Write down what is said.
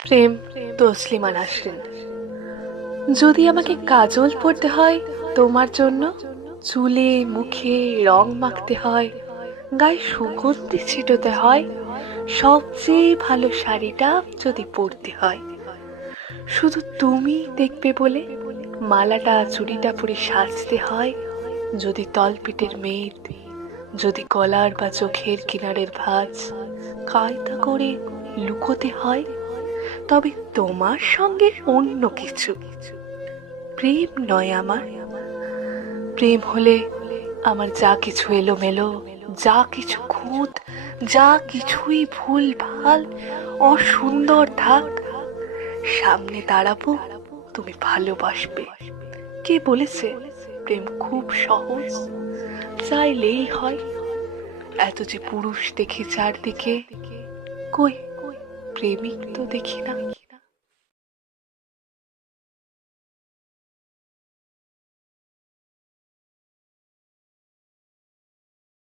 প্রেম তসলিমা নাসরিন। যদি আমাকে কাজল পরতে হয় তোমার জন্য, চুলে মুখে রং মাখতে হয়, গায়ে সুগন্ধি ছিটাতে হয়, সবচেয়ে ভালো শাড়িটা যদি পরতে হয়, শুধু তুমি দেখবে বলে মালাটা চুড়িটা পরে সাজতে হয়, যদি তলপিটের মেদ, যদি গলার বা চোখের কিনারের ভাঁজ কায়দা করে লুকোতে হয়, তবে তোমার সঙ্গে অন্য কিছু। প্রেম নয় আমার। প্রেম হলে আমার যা কিছু এলোমেলো, যা কিছু খুঁত, যা কিছুই ভুল ভাল অসুন্দর থাক, সামনে দাঁড়াবো, তুমি ভালোবাসবে। কে বলেছে প্রেম খুব সহজ? চাইলেই হয়। এত যে পুরুষ দেখি চারদিকে, কই প্রেমিক তো দেখি না।